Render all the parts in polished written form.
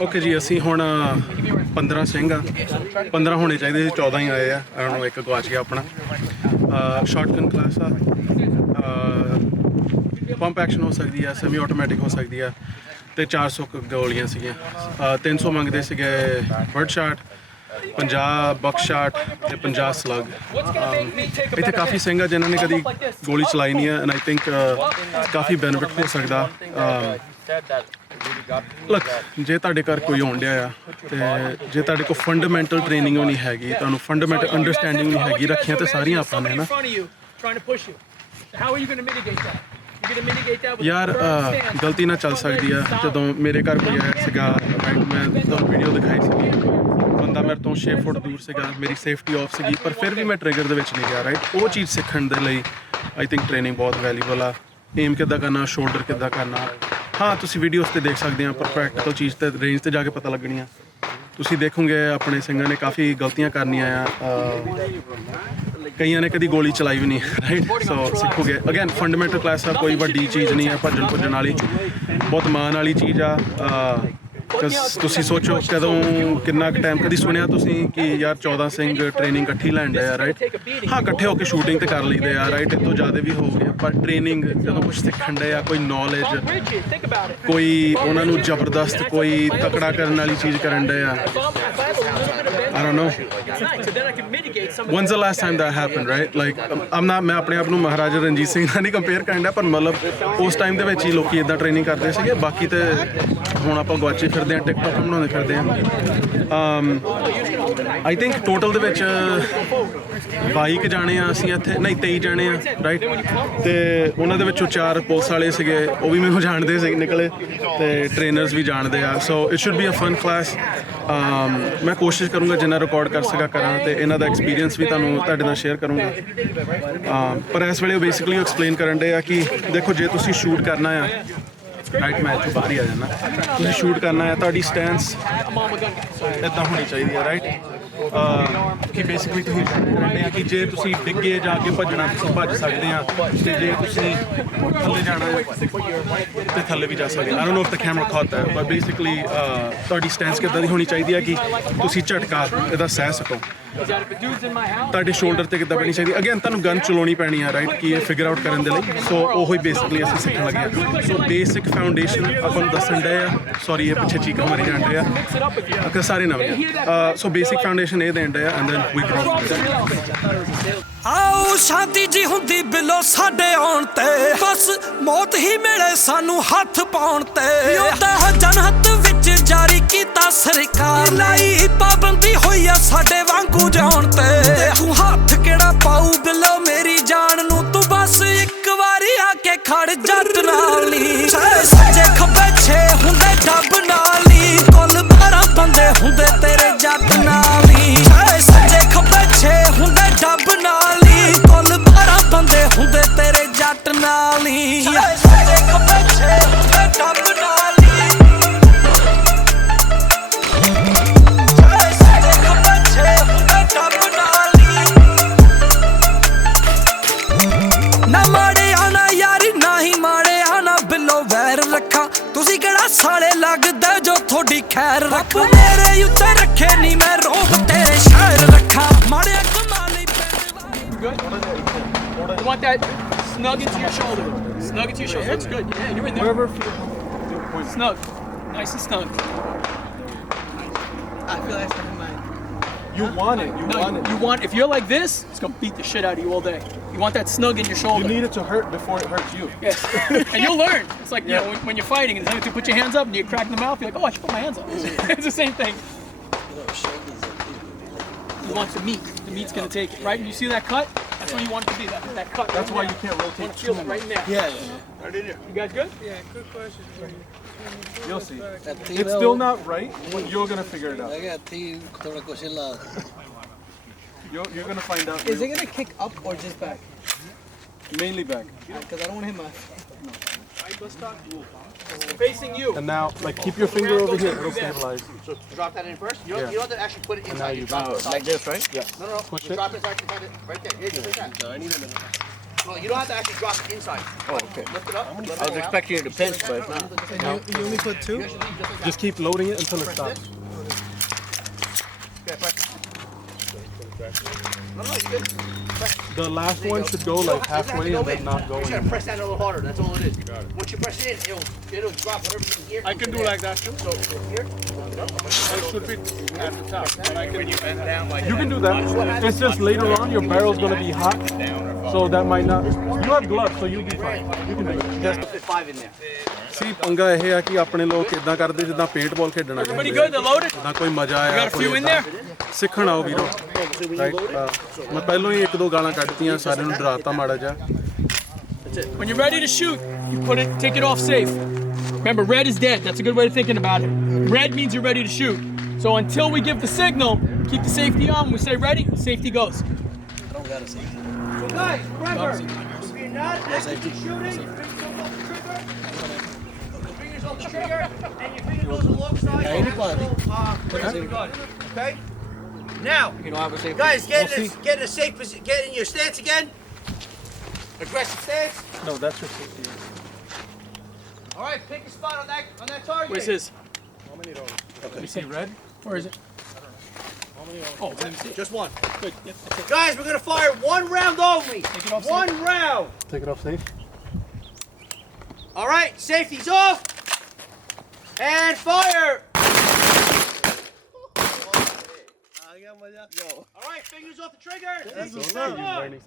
ਓਕੇ ਜੀ, ਅਸੀਂ ਹੁਣ 15 ਸਿੰਘ ਆ। 15 ਹੋਣੇ ਚਾਹੀਦੇ ਸੀ, 14 ਹੀ ਆਏ ਆ। ਉਹਨਾਂ ਨੂੰ ਇੱਕ ਗਵਾਚ ਗਿਆ ਆਪਣਾ। ਸ਼ਾਟਗਨ ਕਲਾਸ ਆ, ਪੰਪ ਐਕਸ਼ਨ ਹੋ ਸਕਦੀ ਆ, ਸੈਮੀ ਆਟੋਮੈਟਿਕ ਹੋ ਸਕਦੀ ਆ, ਤੇ 400 ਗੋਲੀਆਂ ਸੀਗੀਆਂ। 300 ਮੰਗਦੇ ਸੀਗੇ ਬਰਡ ਸ਼ਾਟ, 50 ਬਕ ਸ਼ਾਟ ਤੇ 50 ਸਲੱਗ। ਇੱਥੇ ਕਾਫੀ ਸਿੰਘ ਆ ਜਿਨ੍ਹਾਂ ਨੇ ਕਦੀ ਗੋਲੀ ਚਲਾਈ ਨਹੀਂ ਹੈ, ਐਂਡ ਆਈ ਥਿੰਕ ਕਾਫੀ ਬੈਨੀਫਿਟ ਹੋ ਸਕਦਾ। ਲੁੱਕ, ਜੇ ਤੁਹਾਡੇ ਘਰ ਕੋਈ ਆਉਣ ਡਿਆ ਆ ਤੇ ਜੇ ਤੁਹਾਡੇ ਕੋਲ ਫੰਡਾਮੈਂਟਲ ਟ੍ਰੇਨਿੰਗ ਵੀ ਨਹੀਂ ਹੈਗੀ, ਤੁਹਾਨੂੰ ਫੰਡਾਮੈਂਟਲ ਅੰਡਰਸਟੈਂਡਿੰਗ ਨਹੀਂ ਹੈਗੀ, ਰੱਖੀਆਂ ਤੇ ਸਾਰੀਆਂ ਆਪਾਂ ਨੇ ਨਾ ਯਾਰ, ਗਲਤੀ ਨਾਲ ਚੱਲ ਸਕਦੀ ਆ। ਜਦੋਂ ਮੇਰੇ ਘਰ ਕੋਈ ਆਇਆ ਸੀਗਾ, ਮੈਂ ਤੁਹਾਨੂੰ ਵੀਡੀਓ ਦਿਖਾਈ ਸੀਗੀ, ਬੰਦਾ ਮੇਰੇ ਤੋਂ 6 ਫੁੱਟ ਦੂਰ ਸੀਗਾ, ਮੇਰੀ ਸੇਫਟੀ ਆਫ ਸੀਗੀ, ਪਰ ਫਿਰ ਵੀ ਮੈਂ ਟ੍ਰਿਗਰ ਦੇ ਵਿੱਚ ਨਹੀਂ ਗਿਆ। ਰਾਈਟ, ਉਹ ਚੀਜ਼ ਸਿੱਖਣ ਦੇ ਲਈ ਆਈ ਥਿੰਕ ਟ੍ਰੇਨਿੰਗ ਬਹੁਤ ਵੈਲਿਊਬਲ ਆ। ਏਮ ਕਿੱਦਾਂ ਕਰਨਾ, ਸ਼ੋਲਡਰ ਕਿੱਦਾਂ ਕਰਨਾ, ਹਾਂ ਤੁਸੀਂ ਵੀਡੀਓਜ਼ 'ਤੇ ਦੇਖ ਸਕਦੇ ਆ, ਪਰ ਪ੍ਰੈਕਟੀਕਲ ਚੀਜ਼ 'ਤੇ ਰੇਂਜ 'ਤੇ ਜਾ ਕੇ ਪਤਾ ਲੱਗਣੀ ਆ। ਤੁਸੀਂ ਦੇਖੋਗੇ ਆਪਣੇ ਸਿੰਘਾਂ ਨੇ ਕਾਫੀ ਗਲਤੀਆਂ ਕਰਨੀਆਂ ਆ, ਕਈਆਂ ਨੇ ਕਦੀ ਗੋਲੀ ਚਲਾਈ ਵੀ ਨਹੀਂ। ਰਾਈਟ, ਸੋ ਸਿੱਖੋਗੇ। ਅਗੇਨ ਫੰਡਾਮੈਂਟਲ ਕਲਾਸ ਆ, ਕੋਈ ਵੱਡੀ ਚੀਜ਼ ਨਹੀਂ ਆ, ਭੱਜਣ ਭੁੱਜਣ ਵਾਲੀ ਬਹੁਤ ਮਾਣ ਵਾਲੀ ਚੀਜ਼ ਆ। ਤੁਸੀਂ ਸੋਚੋ ਕਦੋਂ ਕਿੰਨਾ ਕੁ ਟਾਈਮ, ਕਦੀ ਸੁਣਿਆ ਤੁਸੀਂ ਕਿ ਯਾਰ 14 ਸਿੰਘ ਟ੍ਰੇਨਿੰਗ ਇਕੱਠੀ ਲੈਣ ਡਏ ਆ? ਰਾਈਟ, ਹਾਂ ਇਕੱਠੇ ਹੋ ਕੇ ਸ਼ੂਟਿੰਗ ਤੇ ਕਰ ਲਈਦੇ ਆ। ਰਾਈਟ, ਇਹ ਤੋਂ ਜ਼ਿਆਦਾ ਵੀ ਹੋ ਗਏ, ਪਰ ਟ੍ਰੇਨਿੰਗ ਜਦੋਂ ਕੁਛ ਸਿੱਖਣ ਡਏ ਆ, ਕੋਈ ਨੌਲੇਜ, ਕੋਈ ਉਹਨਾਂ ਨੂੰ ਜ਼ਬਰਦਸਤ ਕੋਈ ਤਕੜਾ ਕਰਨ ਵਾਲੀ ਚੀਜ਼ ਕਰਨ ਡਏ ਆ। I don't know. When's the last time that happened, right? Like, ਮੈਂ ਆਪਣੇ ਆਪ ਨੂੰ ਮਹਾਰਾਜਾ ਰਣਜੀਤ ਸਿੰਘ ਨਾਲ ਨਹੀਂ ਕੰਪੇਅਰ ਕਰਨ ਡਿਆ, ਪਰ ਮਤਲਬ ਉਸ ਟਾਈਮ ਦੇ ਵਿੱਚ ਹੀ ਲੋਕੀ ਇਦਾਂ ਟ੍ਰੇਨਿੰਗ ਕਰਦੇ ਸੀਗੇ। ਬਾਕੀ ਤੇ ਹੁਣ ਆਪਾਂ ਗੁਆਚੇ ਫਿਰਦੇ ਹਾਂ, ਟਿਕਟੋਕ ਬਣਾਉਂਦੇ ਫਿਰਦੇ ਹਾਂ। ਆਈ ਥਿੰਕ ਟੋਟਲ ਦੇ ਵਿੱਚ 22 ਜਾਣੇ ਆ ਅਸੀਂ ਇੱਥੇ, ਨਹੀਂ 23 ਜਾਣੇ ਆ। ਰਾਈਟ, ਤੇ ਉਹਨਾਂ ਦੇ ਵਿੱਚੋਂ 4 ਪੁਲਿਸ ਵਾਲੇ ਸੀਗੇ, ਉਹ ਵੀ ਮੈਨੂੰ ਜਾਣਦੇ ਸੀ ਨਿਕਲੇ, ਤੇ ਟ੍ਰੇਨਰਸ ਵੀ ਜਾਣਦੇ ਆ। So it should be a fun class. ਮੈਂ ਕੋਸ਼ਿਸ਼ ਕਰੂੰਗਾ ਜਿੰਨਾ ਰਿਕਾਰਡ ਕਰ ਸਕਾਂ ਕਰਾਂ, ਤੇ ਇਹਨਾਂ ਦਾ ਐਕਸਪੀਰੀਅੰਸ ਵੀ ਤੁਹਾਡੇ ਨਾਲ ਸ਼ੇਅਰ ਕਰੂੰਗਾ। ਪਰ ਇਸ ਵੇਲੇ ਬੇਸਿਕਲੀ ਉਹ ਐਕਸਪਲੇਨ ਕਰਨ ਦੇ ਆ ਕਿ ਦੇਖੋ, ਜੇ ਤੁਸੀਂ ਸ਼ੂਟ ਕਰਨਾ ਆ, ਰਾਈਟ, ਮੈਂ ਇੱਥੋਂ ਬਾਹਰ ਹੀ ਆ ਜਾਣਾ, ਤੁਸੀਂ ਸ਼ੂਟ ਕਰਨਾ ਹੈ, ਤੁਹਾਡੀ ਸਟੈਂਸ ਇੱਦਾਂ ਹੋਣੀ ਚਾਹੀਦੀ ਹੈ। ਰਾਈਟ, ਕਿ ਬੇਸਿਕਲੀ ਤੁਸੀਂ ਕਰਦੇ ਆ ਕਿ ਜੇ ਤੁਸੀਂ ਡਿੱਗੇ ਜਾ ਕੇ ਭੱਜਣਾ, ਤੁਸੀਂ ਭੱਜ ਸਕਦੇ ਆ, ਤੇ ਜੇ ਤੁਸੀਂ ਥੱਲੇ ਜਾਣਾ ਤੇ ਥੱਲੇ ਵੀ ਜਾ ਸਕਦੇ। I don't know if the camera ਕਾਟ ਦੈਟ, ਬਟ ਬੇਸਿਕਲੀ ਤੁਹਾਡੀ ਸਟੈਂਸ ਕਿੱਦਾਂ ਦੀ ਹੋਣੀ ਚਾਹੀਦੀ ਹੈ ਕਿ ਤੁਸੀਂ ਝਟਕਾ ਇਹਦਾ ਸਹਿ ਸਕੋ। ਤੁਹਾਡੇ ਸ਼ੋਲਡਰ ਤੇ ਕਿੱਦਾਂ ਪੈਣੀ ਚਾਹੀਦੀ। ਅਗੇਨ ਤੁਹਾਨੂੰ ਗਨ ਚਲਾਉਣੀ ਪੈਣੀ ਆ। ਰਾਈਟ, ਕਿ ਇਹ ਫਿਗਰ ਆਊਟ ਕਰਨ ਦੇ ਲਈ। ਸੋ ਉਹੀ ਬੇਸਿਕਲੀ ਅਸੀਂ ਸਿੱਖਣ ਲੱਗੇ ਆ। ਸੋ ਬੇਸਿਕ ਫਾਊਂਡੇਸ਼ਨ ਆਪਾਂ ਨੂੰ ਦੱਸਣ ਡਏ ਆ। ਸੌਰੀ, ਇਹ ਪਿੱਛੇ ਚੀਕਾਂ ਮਾਰੀ ਜਾਣ ਡਏ ਆ, ਅਗਰ ਸਾਰੇ ਨਵੇਂ ਆ। ਸੋ ਬੇਸਿਕ ਫਾਊਂਡੇਸ਼ਨ ਇਹ ਦੇਣ ਡਏ ਆ, ਐਂਡ ਦੈਨ ਵੀ ਗਰੋ। ਆਓ ਸ਼ਾਂਤੀ ਜੀ ਹੁੰਦੀ ਬਿੱਲੋ ਸਾਡੇ ਆਉਣ ਤੇ, ਬਸ ਮੌਤ ਹੀ ਮਿਲੇ ਸਾਨੂੰ ਹੱਥ ਪਾਉਣ ਤੇ। ਉਹਦਾ ਜਨਹਤ ਵਿੱਚ ਜਾਰੀ ਕੀਤਾ ਸਰਕਾਰ, ਲਾਈ ਪਾਬੰਦੀ ਹੋਈ ਆ ਸਾਡੇ ਵਾਂਗੂ ਜਾਣ ਤੇ। ਤੂੰ ਹੱਥ ਕਿਹੜਾ ਪਾਊ ਬਿੱਲੋ ਮੇਰੀ ਜਾਨ ਨੂੰ, ਤੂੰ ਬਸ ਇੱਕ ਵਾਰੀ ਆ ਕੇ ਖੜ ਜੱਟ ਨਾਲ ਨੀ। ਸੱਜੇ ਖੱਬੇ 6 ਹੁੰਦੇ ਡੱਬ ਨਾਲ ਨੀ, ਕੁੱਲ 12 ਬੰਦੇ ਹੁੰਦੇ ਤੇਰੇ ਜੱਟ ਨਾਲ ਨੀ। ਸੱਜੇ ਖੱਬੇ 6 ਹੁੰਦੇ ਡੱਬ ਨਾਲ ਨੀ, ਕੁੱਲ 12 ਬੰਦੇ ਹੁੰਦੇ ਤੇਰੇ ਜੱਟ ਨਾਲ ਨੀ। ਸੱਜੇ ਖੱਬੇ 6 ਹੁੰਦੇ ਡੱਬ ਨਾਲ ਨੀ, ਸੱਜੇ ਖੱਬੇ 6 ਹੁੰਦੇ ਡੱਬ ਨਾਲ ਨੀ। ਨਾ ਮਾੜੇ ਆਣਾ ਯਾਰੀ, ਨਾ ਹੀ ਮਾੜੇ ਆਣਾ ਬਿੱਲੋ ਵੈਰ ਰੱਖਾਂ। ਤੁਸੀਂ ਕਿਹੜਾ ਸਾਲੇ ਲੱਗਦਾ ਜੋ ਤੁਹਾਡੀ ਖੈਰ ਰੱਖਾਂ। ਮੇਰੇ ਉੱਤੇ ਰੱਖੇ ਨਹੀਂ ਮੈਂ ਰੋਬ ਤੇਰੇ ਸ਼ਾਇਰ ਰੱਖਾਂ। ਮਾੜਿਆ ਕਮਾ ਲਈ You want that snug into your shoulder. Snug into your shoulder. That's good. Yeah, you're in there. Wherever snug. Nice and snug. I feel like stuck in mine. You want it. You want, if you're like this, it's going to beat the shit out of you all day. You want that snug in your shoulder. You need it to hurt before it hurts you. Yes. And you'll learn. It's like, you know, when you're fighting, and you put your hands up and you crack the mouth, you're like, oh, I should put my hands up. It's the same thing. You want the meat. The meat's going to take it, right? And you see that cut? That's where you want it to be, that cut. That's right why there. you can't rotate. You want to feel it right in there. Yeah. Right in there. You guys good? Yeah, good question for you. You'll see. It's still not right, but you're going to figure it out. You're going to find out. Is it gonna kick up or just back? Mainly back. Because I don't want to hit my. Let's talk. Facing you. And now, like, keep your finger over here. It'll stabilize. So drop that in first. You don't have to actually put it And now inside. you drop it like this, right? Yeah. No. Push You it. drop it inside right there. Here's your hand. I need a minute. No, you don't have to actually drop it inside. Oh, okay. Lift it up. I was expecting it to pinch, but it's not. You only put 2? Just keep loading it until it stops. Okay, press. No, you're good. The last one should go like halfway and then not go You just gotta in. press that a little harder. That's all it is. Once you press it in, it'll drop whatever's in here. I can do like that too. So here. It should be at the top. But I can bend down like You can do that. It's just later on your barrel's gonna be hot, so that might not. You have gloves, so you'll be fine. You can do it. Just put 5 in there. ਸੀ ਪੰਗਾ ਇਹ ਆ ਕਿ ਆਪਣੇ ਲੋਕ ਇਦਾਂ ਕਰਦੇ ਜਿੱਦਾਂ ਪੇਂਟ ਬਾਲ ਖੇਡਣਾ Pretty good, they're loaded. ਜਿੱਦਾਂ ਕੋਈ ਮਜ਼ਾ ਆਇਆ Got a few in there? ਸਿੱਖਣ ਆਓ ਵੀਰੋ ਰਾਈਟ ਮੈਂ ਪਹਿਲਾਂ ਹੀ 1-2 ਗਾਲਾਂ ਕੱਢਤੀਆਂ ਸਾਰਿਆਂ ਨੂੰ ਡਰਾਤਾ ਮਾੜਾ ਜਿਹਾ When you're ready to shoot, you take it off safe. Remember, red is dead. That's a good way of thinking about it. Red means you're ready to shoot. So until we give the signal, keep the safety on. When we say ready, safety goes. I don't got a safety. So guys, remember, if you're not actually shooting, fingers off the trigger, and your finger goes alongside. Okay. Now, You don't have a safety. guys, get in a safe position. Get in your stance again. Aggressive stance. No, that's your safety. All right, pick a spot on that target. Where's his? Let me see, red? Where is it? Oh, let me see. Just one. Good. Yep, that's it. Guys, we're gonna fire 1 round only. Take it off 1 round. Take it off safe. All right, safety's off. And fire. All right, fingers off the trigger.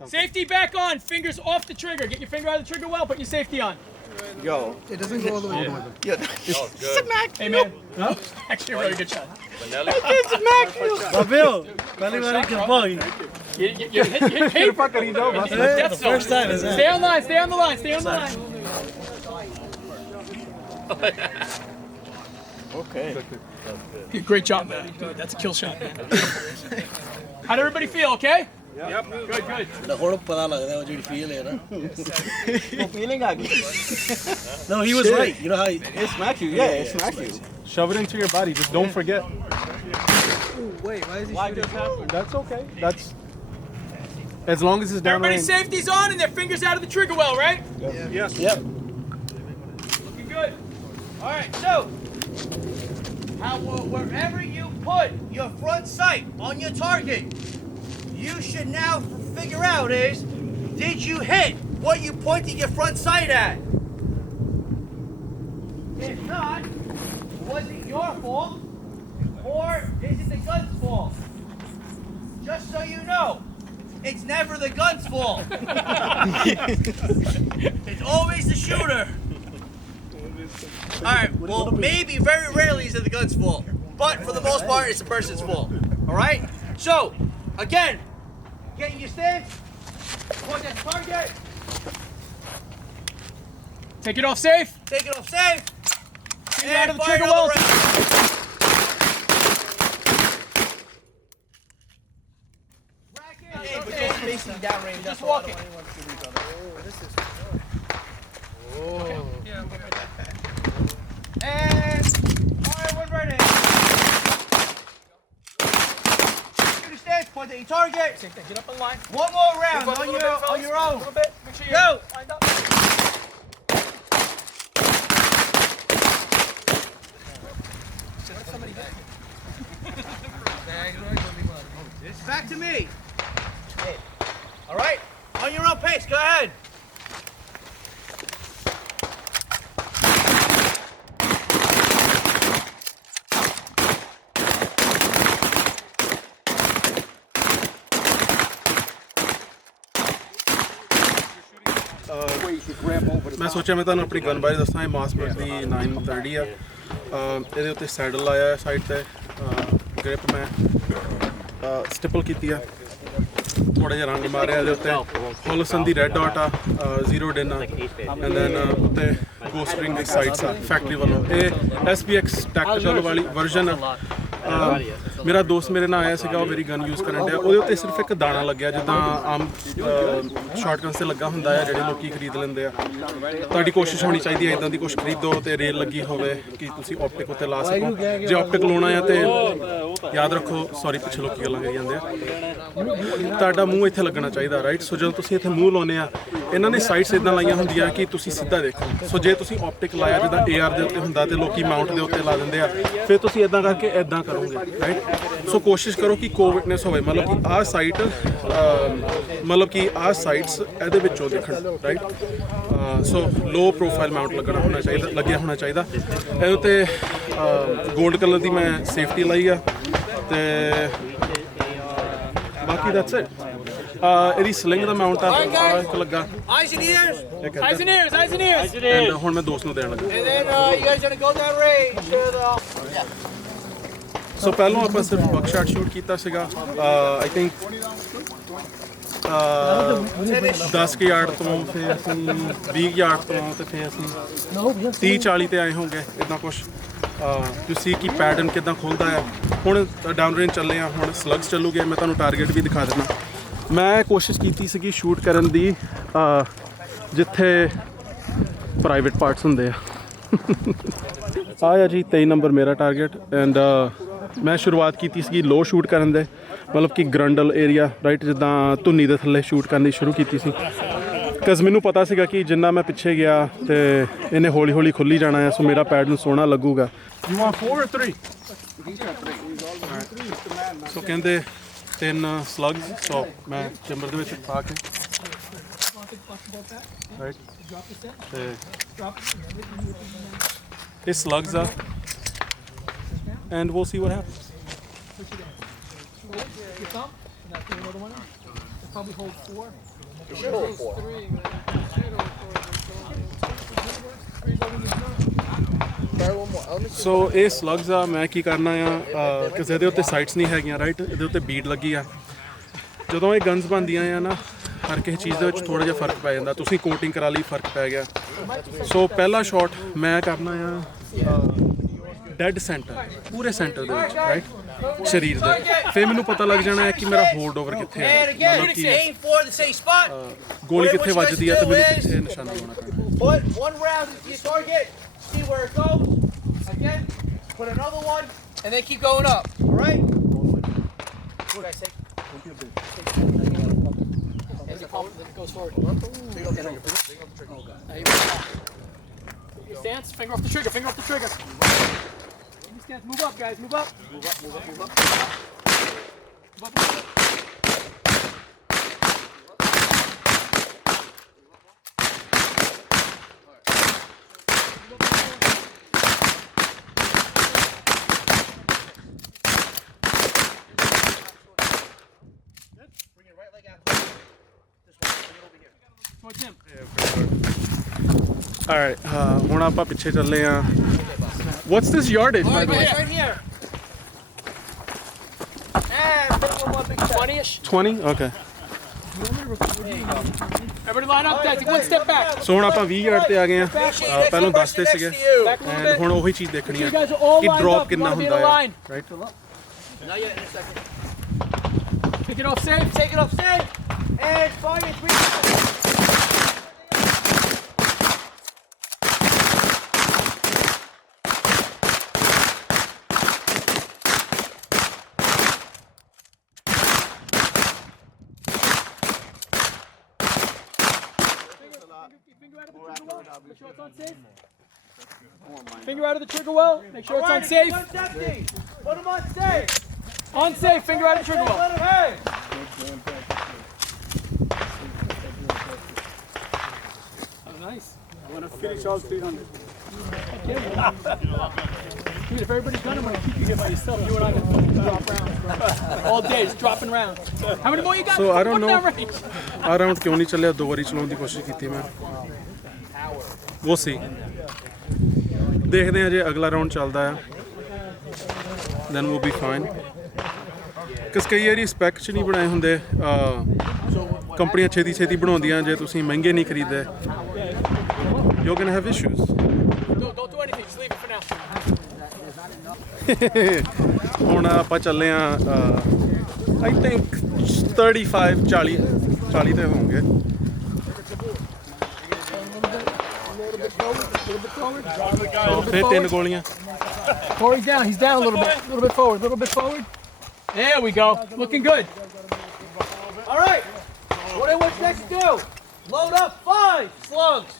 Safety back on. Fingers off the trigger. Get your finger out of the trigger well. Put your safety on. Yo. It doesn't go all the way. Hey, man. Actually, a really good shot. You hit death zone. First time, is that? Stay on line. Stay on the line. Stay on the line. Okay. Great job, man. Good. That's a kill shot, man. How'd everybody feel? Okay? Yep. Good. Good. No, he was right. You know how it smacked you? Yeah, it smacked you. Shove it into your body. Just don't forget. Ooh, wait, why is he shooting? That's okay. That's as long as it's down Everybody's range. safety's on and their fingers out of the trigger well, right? Yes. Yep. Looking good. All right, so wherever you put your front sight on your target, you should now figure out is, did you hit what you pointed your front sight at? If not, was it your fault or is it the gun's fault? Just so you know, it's never the gun's fault. It's always the shooter. All right, well, maybe very rarely is it the gun's fault, but for the most part, it's the person's fault. All right? So, again, get in your stance, point at the target, Take it off safe. take it off safe, Get out of the fire trigger another well. round. Rack it. Facing downrange. Just walking. And fire one ready. Shoot your stance, point at your target. Same thing. Get up in line. One more round Move up a on little your bit, fellas. own. A little bit. Make sure Go. you're lined up. Back to me. All right, on your own pace. Go ahead. ਮੈਂ ਸੋਚਿਆ ਮੈਂ ਤੁਹਾਨੂੰ ਆਪਣੀ ਗਨ ਬਾਰੇ ਦੱਸਾਂ ਇਹ ਮਾਸਪਰ ਦੀ 930 ਆ ਇਹਦੇ ਉੱਤੇ ਸੈਡਲ ਆਇਆ ਹੈ ਸਾਈਡ ਤੇ ਗ੍ਰਿਪ ਮੈਂ ਸਟਿਪਲ ਕੀਤੀ ਆ ਥੋੜਾ ਜਿਹਾ ਰੰਗ ਮਾਰਿਆ ਇਹਦੇ ਉੱਤੇ ਹੋਲਸਨ ਦੀ ਰੈੱਡ ਡਾਟ ਆ 0 ਡਿਨ ਆ ਐਂਡ ਦੈਨ ਉੱਤੇ ਗੋਸਟ ਰਿੰਗ ਦੀ ਸਾਈਡਸ ਆ ਫੈਕਟਰੀ ਵੱਲੋਂ ਇਹ SPX ਟੈਕਟੀਕਲ ਵਾਲੀ ਵਰਜ਼ਨ ਆ ਮੇਰਾ ਦੋਸਤ ਮੇਰੇ ਨਾਲ ਆਇਆ ਸੀਗਾ ਉਹ ਮੇਰੀ ਗਨ ਯੂਜ਼ ਕਰਨ ਡਿਆ ਉਹਦੇ ਉੱਤੇ ਸਿਰਫ ਇੱਕ ਦਾਣਾ ਲੱਗਿਆ ਜਿੱਦਾਂ ਆਮ ਸ਼ਾਟਗਨਸ ਤੇ ਲੱਗਾ ਹੁੰਦਾ ਹੈ ਜਿਹੜੇ ਲੋਕੀ ਖਰੀਦ ਲੈਂਦੇ ਆ ਤੁਹਾਡੀ ਕੋਸ਼ਿਸ਼ ਹੋਣੀ ਚਾਹੀਦੀ ਹੈ ਇਦਾਂ ਦੀ ਕੁਛ ਖਰੀਦੋ ਤੇ ਰੇਲ ਲੱਗੀ ਹੋਵੇ ਕਿ ਤੁਸੀਂ ਆਪਟਿਕ ਉੱਤੇ ਲਾ ਸਕੋ ਜੇ ਆਪਟਿਕ ਲਾਉਣਾ ਆ ਤੇ ਯਾਦ ਰੱਖੋ ਸੌਰੀ ਪਿੱਛੇ ਲੋਕੀ ਗੱਲਾਂ ਕਰੀ ਜਾਂਦੇ ਆ ਤੁਹਾਡਾ ਮੂੰਹ ਇੱਥੇ ਲੱਗਣਾ ਚਾਹੀਦਾ ਰਾਈਟ ਸੋ ਜਦੋਂ ਤੁਸੀਂ ਇੱਥੇ ਮੂੰਹ ਲਾਉਂਦੇ ਆ ਇਹਨਾਂ ਨੇ ਸਾਈਡਸ ਇਦਾਂ ਲਾਈਆਂ ਹੁੰਦੀਆਂ ਕਿ ਤੁਸੀਂ ਸਿੱਧਾ ਦੇਖੋ ਸੋ ਜੇ ਤੁਸੀਂ ਆਪਟਿਕ ਲਾਇਆ ਜਿੱਦਾਂ AR ਦੇ ਉੱਤੇ ਹੁੰਦਾ ਤੇ ਲੋਕੀ ਮਾਊਂਟ ਦੇ ਉੱਤੇ ਲਾ ਦਿੰਦੇ ਆ ਫਿਰ ਤੁਸੀਂ ਇਦਾਂ ਕਰਕੇ ਇਦਾਂ ਕਰੋਗੇ ਰਾਈਟ ਸੋ ਕੋਸ਼ਿਸ਼ ਕਰੋ ਕਿ ਕੋ ਵਿਟਨੈਸ ਹੋਵੇ ਮਤਲਬ ਕਿ ਆਹ ਸਾਈਟ ਮਤਲਬ ਕਿ ਆਹ ਸਾਈਡਸ ਇਹਦੇ ਵਿੱਚੋਂ ਦੇਖਣ ਰਾਈਟ ਸੋ ਲੋ ਪ੍ਰੋਫਾਈਲ ਮਾਊਂਟ ਲੱਗਣਾ ਹੋਣਾ ਚਾਹੀਦਾ ਲੱਗਿਆ ਹੋਣਾ ਚਾਹੀਦਾ ਇਹਦੇ ਉੱਤੇ ਗੋਲਡ ਕਲਰ ਦੀ ਮੈਂ ਸੇਫਟੀ ਲਾਈ ਆ ਤੇ ਬਾਕੀ ਦੈਟਸ ਇਟ ਇਹਦੀ ਸਲਿੰਗ ਦਾ ਮਾਊਂਟ ਆ ਇੱਕ ਲੱਗਾ Eyes and ears. Eyes and ears, eyes and ears. And ਹੁਣ ਮੈਂ ਦੋਸਤ ਨੂੰ ਦੇਣ ਲੱਗਾ And then you guys gonna go down range to the. ਸੋ ਪਹਿਲਾਂ ਆਪਾਂ ਸਿਰਫ ਬਕਸ਼ਾਟ ਸ਼ੂਟ ਕੀਤਾ ਸੀਗਾ ਆਈ ਥਿੰਕ 10 ਕੁ ਯਾਰਡ ਤੋਂ ਫਿਰ ਅਸੀਂ 20 ਯਾਰਡ ਤੋਂ ਤੇ ਫਿਰ ਅਸੀਂ 30-40 ਤੇ ਆਏ ਹੋਗੇ ਇਦਾਂ ਕੁਛ ਤੁਸੀਂ ਕੀ ਪੈਟਰਨ ਕਿਦਾਂ ਖੁੱਲਦਾ ਆ ਹੁਣ ਡਾਊਨ ਰੇਂਜ ਚੱਲੇ ਆ ਹੁਣ ਸਲੱਗਸ ਚੱਲੂਗੇ ਮੈਂ ਤੁਹਾਨੂੰ ਟਾਰਗੇਟ ਵੀ ਦਿਖਾ ਦਿੰਦਾ ਮੈਂ ਕੋਸ਼ਿਸ਼ ਕੀਤੀ ਸੀਗੀ ਸ਼ੂਟ ਕਰਨ ਦੀ ਜਿੱਥੇ ਪ੍ਰਾਈਵੇਟ ਪਾਰਟਸ ਹੁੰਦੇ ਆ ਆਇਆ ਜੀ 23 ਨੰਬਰ ਮੇਰਾ ਟਾਰਗੇਟ ਐਂਡ ਮੈਂ ਸ਼ੁਰੂਆਤ ਕੀਤੀ ਸੀਗੀ ਲੋ ਸ਼ੂਟ ਕਰਨ ਦੇ ਮਤਲਬ ਕਿ ਗਰੰਡਲ ਏਰੀਆ ਰਾਈਟ ਜਿੱਦਾਂ ਧੁੰਨੀ ਦੇ ਥੱਲੇ ਸ਼ੂਟ ਕਰਨੀ ਸ਼ੁਰੂ ਕੀਤੀ ਸੀ ਬਿਕਾਜ਼ ਮੈਨੂੰ ਪਤਾ ਸੀਗਾ ਕਿ ਜਿੰਨਾ ਮੈਂ ਪਿੱਛੇ ਗਿਆ ਤੇ ਇਹਨੇ ਹੌਲੀ ਹੌਲੀ ਖੁੱਲੀ ਜਾਣਾ ਹੈ ਸੋ ਮੇਰਾ ਪੈਡ ਨੂੰ ਸੋਹਣਾ ਲੱਗੂਗਾ ਯੂ ਵਾਂਟ 4 or 3 ਸੋ ਕਹਿੰਦੇ 3 ਸਲੱਗਸ ਸੋ ਮੈਂ ਚੈਂਬਰ ਦੇ ਵਿੱਚ ਪਾ ਕੇ ਰਾਈਟ ਤੇ ਇਹ ਸਲੱਗਸ ਆ and we'll see what happens. Your thumb, and that's another one. It'll probably hold 4. It should hold 4. So ਇਹ slugs ਆ ਮੈਂ ਕੀ ਕਰਨਾ ਆ ਕਿਸੇ ਇਹਦੇ ਉੱਤੇ ਸਾਈਟਸ ਨਹੀਂ ਹੈਗੀਆਂ ਰਾਈਟ ਇਹਦੇ ਉੱਤੇ ਬੀਡ ਲੱਗੀ ਆ ਜਦੋਂ ਇਹ ਗਨਸ ਬਣਦੀਆਂ ਆ ਨਾ ਹਰ ਕਿਸੇ ਚੀਜ਼ ਦੇ ਵਿੱਚ ਥੋੜਾ ਜਿਹਾ ਫਰਕ ਪੈ ਜਾਂਦਾ ਤੁਸੀਂ ਕੋਟਿੰਗ ਕਰਾ ਲਈ ਫਰਕ ਪੈ ਗਿਆ ਸੋ ਪਹਿਲਾ ਸ਼ਾਟ ਮੈਂ ਕਰਨਾ ਆ ਡੈਡ ਸੈਂਟਰ ਪੂਰੇ ਸੈਂਟਰ ਦੇ ਵਿੱਚ ਰਾਈਟ ਸਰੀਰ ਦੇ ਫਿਰ ਮੈਨੂੰ ਪਤਾ ਲੱਗ ਜਾਣਾ ਹੈ ਕਿ ਮੇਰਾ ਹੋਲਡ ਓਵਰ ਕਿੱਥੇ ਹੈ And again, aim for the safe spot. ਗੋਲੀ ਕਿੱਥੇ ਵੱਜਦੀ ਹੈ ਤੇ ਮੈਨੂੰ ਕਿੱਥੇ ਨਿਸ਼ਾਨਾ ਲਾਉਣਾ ਪੈਣਾ Put one round into your target, see where it goes. Again, put another one, and then keep going up. All right? What did I say? As you pump, then it goes forward. Your stance, finger off the trigger, finger off the trigger. Stance, move up, guys, move up. Move up, move up, move up. Move up, move up. Bring your right leg out. This one, bring it over here. Towards him. Alright, ਹੁਣ ਆਪਾਂ ਪਿੱਛੇ ਚੱਲੇ ਆ What's this yardage by the way? Right here. And put one more big step. 20-ish. 20? Okay. Everybody line up, guys. Take one step back. ਸੋ ਹੁਣ ਆਪਾਂ 20 ਯਾਰਡ ਤੇ ਆ ਗਏ ਆ ਪਹਿਲਾਂ 10 ਤੇ ਸੀਗੇ Back a little and bit. ਹੁਣ ਉਹੀ ਚੀਜ਼ ਦੇਖਣੀ You ਆ guys are all ਕਿ lined ਡ੍ਰੌਪ up. You ਕਿੰਨਾ wanna be in ਹੁੰਦਾ a ਹੈ line. Right Not yet in a second. Pick it off safe. Take it off safe. And fire 3 rounds. Finger out of the trigger well. Make sure it's on safe. Guns empty. Put them on safe. On safe. Finger out of the trigger well. Let them hang. Oh, nice. I want to finish all 300. Dude, if everybody's done, I'm gonna keep you here by yourself. You and I gonna fucking drop rounds. All day, just dropping rounds. How many more you got? So, I don't Put know. that range. ਆ ਰਾਊਂਡ ਕਿਉਂ ਨਹੀਂ ਚੱਲਿਆ ਦੋ ਵਾਰੀ ਚਲਾਉਣ ਦੀ ਕੋਸ਼ਿਸ਼ ਕੀਤੀ ਮੈਂ ਉਹ ਸੀ ਦੇਖਦੇ ਆ ਜੇ ਅਗਲਾ ਰਾਊਂਡ ਚੱਲਦਾ ਆ ਦੈਨ we'll be fine ਕਿਸ ਕਈ ਵਾਰੀ ਸਪੈਕ ਚ ਨਹੀਂ ਬਣਾਏ ਹੁੰਦੇ ਕੰਪਨੀਆਂ ਛੇਤੀ ਛੇਤੀ ਬਣਾਉਂਦੀਆਂ ਜੇ ਤੁਸੀਂ ਮਹਿੰਗੇ ਨਹੀਂ ਖਰੀਦਦੇ you're gonna have issues Don't do anything. Just leave it for now. ਹੁਣ ਆਪਾਂ ਚੱਲੇ ਆ I think 35 40 ਤੇ ਹੋਣਗੇ ਫਿਰ 3 ਗੋਲੀਆਂ Corey's down. He's down a little bit. A little bit forward. A little bit forward. There we go. Looking good. All right. What I want you guys to do? Load up 5 slugs.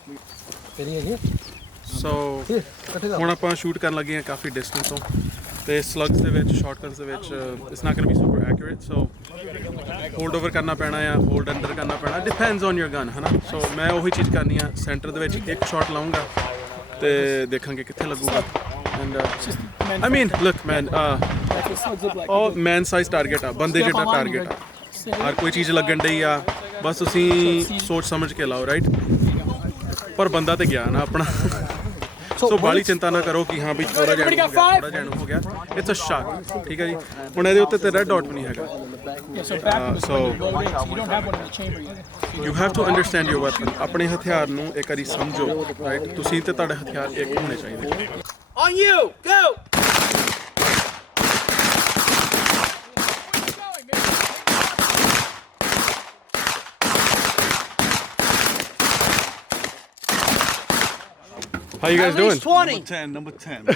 ਸੋ ਹੁਣ ਆਪਾਂ ਸ਼ੂਟ ਕਰਨ ਲੱਗੇ ਹਾਂ ਕਾਫੀ ਡਿਸਟੈਂਸ ਤੋਂ ਤੇ ਸਲੱਗਸ ਦੇ ਵਿੱਚ ਸ਼ਾਟਗਨਸ ਦੇ ਵਿੱਚ it's not going B super accurate so hold over ਕਰਨਾ ਪੈਣਾ ਆ ਹੋਲਡ ਅੰਡਰ ਕਰਨਾ ਪੈਣਾ ਡਿਪੈਂਡਸ ਔਨ ਯੂਰ ਗਨ ਹਨਾ ਸੋ ਮੈਂ ਉਹੀ ਚੀਜ਼ ਕਰਨੀ ਆ ਸੈਂਟਰ ਦੇ ਵਿੱਚ ਇੱਕ ਸ਼ਾਟ ਲਾਉਂਗਾ ਤੇ ਦੇਖਾਂਗੇ ਕਿੱਥੇ ਲੱਗੂਗਾ ਐਂਡ ਆਈ ਮੀਨ ਲੁੱਕ ਮੈਨ ਉਹ ਮੈਨ ਸਾਈਜ਼ ਟਾਰਗੇਟ ਆ ਬੰਦੇ ਜਿੱਡਾ ਟਾਰਗੇਟ ਆ ਹਰ ਕੋਈ ਚੀਜ਼ ਲੱਗਣ ਡਈ ਆ ਬਸ ਤੁਸੀਂ ਸੋਚ ਸਮਝ ਕੇ ਲਾਓ ਰਾਈਟ ਪਰ ਬੰਦਾ ਤੇ ਗਿਆ ਨਾ ਆਪਣਾ ਸੋ ਬਾਲੀ ਚਿੰਤਾ ਨਾ ਕਰੋ ਕਿ ਹਾਂ ਵੀ ਥੋੜਾ ਜਿਹਾ ਹੋ ਗਿਆ ਇਟਸ ਅ ਸ਼ਾਟ ਠੀਕ ਹੈ ਜੀ ਹੁਣ ਇਹਦੇ ਉੱਤੇ ਤੇ ਰੈੱਡ ਡਾਟ ਵੀ ਨਹੀਂ ਹੈਗਾ so you have to understand your weapon ਆਪਣੇ ਹਥਿਆਰ ਨੂੰ ਇੱਕ ਵਾਰੀ ਸਮਝੋ ਰਾਈਟ ਤੁਸੀਂ ਤੇ ਤੁਹਾਡੇ ਹਥਿਆਰ ਇੱਕ ਹੋਣੇ ਚਾਹੀਦੇ On you, go! How you guys At doing? least 20. 10, number 10.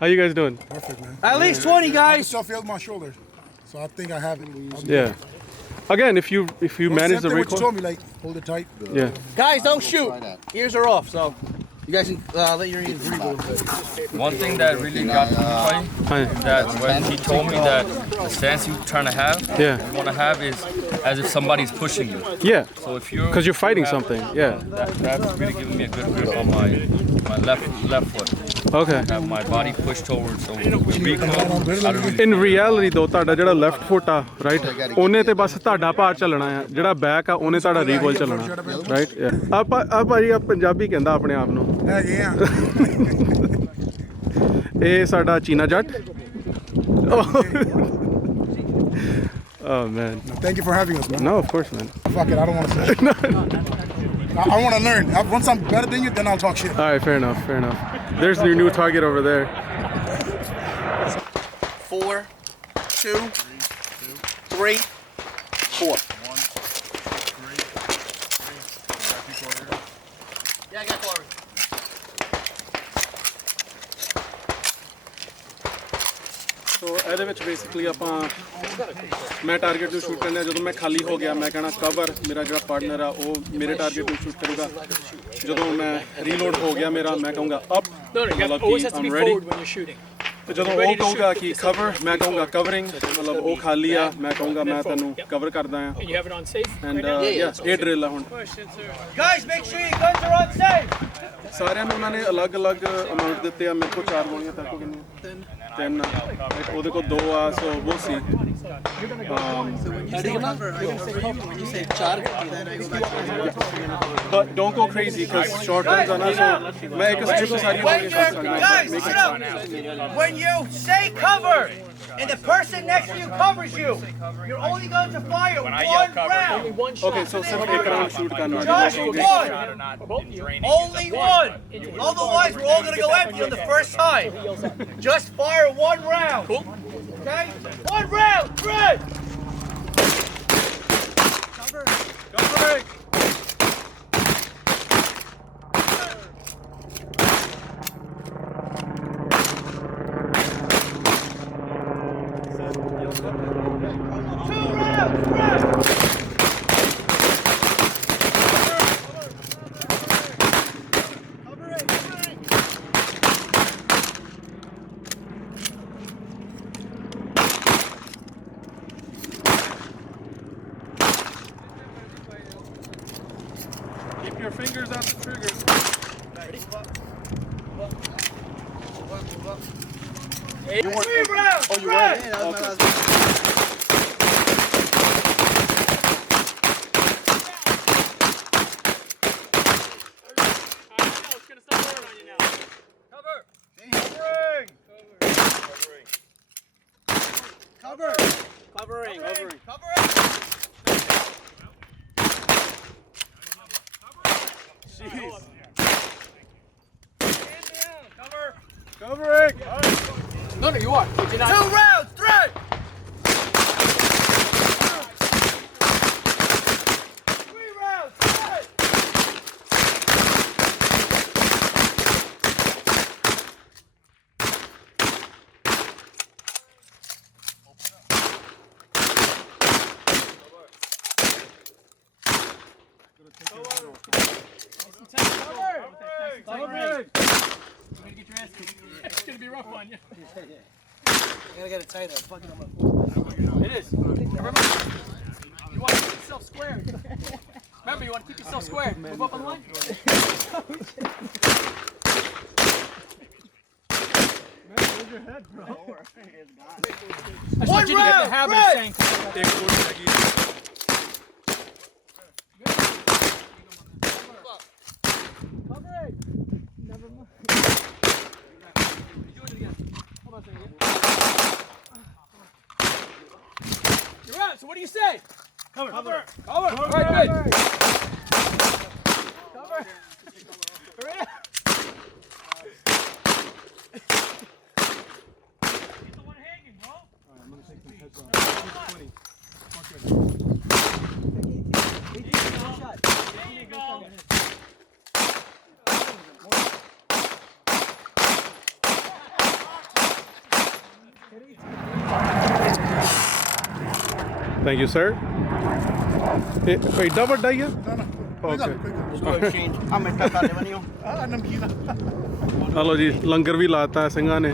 How you guys doing? Perfect, man. At least 20, I guys. still feel my shoulders, so I think I have it. Yeah. Again, if you manage the What you recoil. told me, like, hold it tight. Yeah. Guys, don't shoot. Ears are off, so you guys can let your ears breathe a little bit. One thing that really got me fighting Hi. is that when he told me that the stance you're trying to have, Yeah. you want to have is as if somebody's pushing you. Yeah. So if you're Because you're fighting something. Yeah. that's really giving me a good grip on my left foot. Okay. Have my body pushed towards so recoil. I don't really In reality though ਤੁਹਾਡਾ ਜਿਹੜਾ ਲੈਫਟ ਫੁੱਟ ਆ ਰਾਈਟ ਉਹਨੇ ਤੇ ਬਸ ਤੁਹਾਡਾ ਭਾਰ ਚੱਲਣਾ ਆ ਜਿਹੜਾ ਬੈਕ ਆ ਉਹਨੇ ਤੁਹਾਡਾ ਰੀਕੋਇਲ ਚੱਲਣਾ ਰਾਈਟ ਆ ਭਾਜੀ ਆ ਪੰਜਾਬੀ ਕਹਿੰਦਾ ਆਪਣੇ ਆਪ ਨੂੰ Yeah. ਇਹ ਸਾਡਾ ਚੀਨਾ ਜੱਟ Oh man. Thank you for having us, man. No, of course, man. Fuck it, I don't want to say it. I want to learn. Once I'm better than you, then I'll talk shit. All right, fair enough, fair enough. There's your new target over there. 4, 2, 3, 4. Yeah, I got Corey. ਸੋ ਇਹਦੇ ਵਿੱਚ ਬੇਸਿਕਲੀ ਆਪਾਂ ਮੈਂ ਟਾਰਗੇਟ ਨੂੰ ਸ਼ੂਟ ਕਰਨਾ ਜਦੋਂ ਮੈਂ ਖਾਲੀ ਹੋ ਗਿਆ ਮੈਂ ਕਹਿਣਾ ਕਵਰ ਮੇਰਾ ਜਿਹੜਾ ਪਾਰਟਨਰ ਆ ਉਹ ਮੇਰੇ ਟਾਰਗੇਟ ਨੂੰ ਸ਼ੂਟ ਕਰੂਗਾ ਜਦੋਂ ਮੈਂ ਰੀਲੋਡ ਹੋ ਗਿਆ ਮੇਰਾ ਮੈਂ ਕਹੂੰਗਾ up No, you always have to be forward when you're shooting. ਤੇ ਜਦੋਂ ਉਹ ਕਹੂਗਾ ਕਿ ਕਵਰ ਮੈਂ ਕਹੂੰਗਾ ਕਵਰਿੰਗ ਮਤਲਬ ਉਹ ਖਾਲੀ ਆ ਮੈਂ ਕਹੂੰਗਾ ਮੈਂ ਤੈਨੂੰ ਕਵਰ ਕਰਦਾ ਆ And you have it on safe. And ਇਹ ਡਰਿਲ ਆ ਹੁਣ Guys, make sure your guns are on safe. ਸਾਰਿਆਂ ਨੂੰ ਉਹਨਾਂ ਨੇ ਅਲੱਗ-ਅਲੱਗ ਅਮਾਉਂਟ ਦਿੱਤੇ ਆ ਮੇਰੇ ਕੋਲ 4 ਗੋਲੀਆਂ ਤੱਕ ਕਿੰਨੀਆਂ 3 ਉਹਦੇ ਕੋਲ 2 ਆ ਸੋ we'll see. When you say charge, then I go back to But don't go crazy because short guns are not so मैं एक स्ट्रिप सारी When you're, guys, shut up. When you say cover and the person next to you covers you, you're only going to fire one round. One shot. Okay, so सिर्फ एक round shoot करना Just one. Only one. Otherwise, we're all going to go empty on the first time. Just fire one round. Okay? One round. Red. Covering. Keep your fingers on the trigger. Three rounds. Red. Covering. Jeez. Covering. No, you are. You're not. 2 rounds. Thread. 3 rounds. Thread. on you. I gotta get it tighter. I'm fucking on my It is. Remember, you want to keep yourself square. Remember, you want to keep yourself square. Move up on the line. Where's your head, bro? I just want you to get the habit of saying. ਇੱਕ ਫੁੱਟ ਹੈਗੀ Cover it. Never mind. Do it again. Hold on a second. You're out. So what do you say? Cover. Cover. Cover. All right, good. Cover. Hurry up. He's the one hanging, bro. All right, I'm gonna take some heads off. 20. There you go. Thank you sir ਇਹ ਐਡਾ ਵੱਡਾ ਹੀ ਆ okay I'm gonna cut that video. Hello ਜੀ ਲੰਗਰ ਵੀ ਲਾਤਾ ਸਿੰਘਾਂ ਨੇ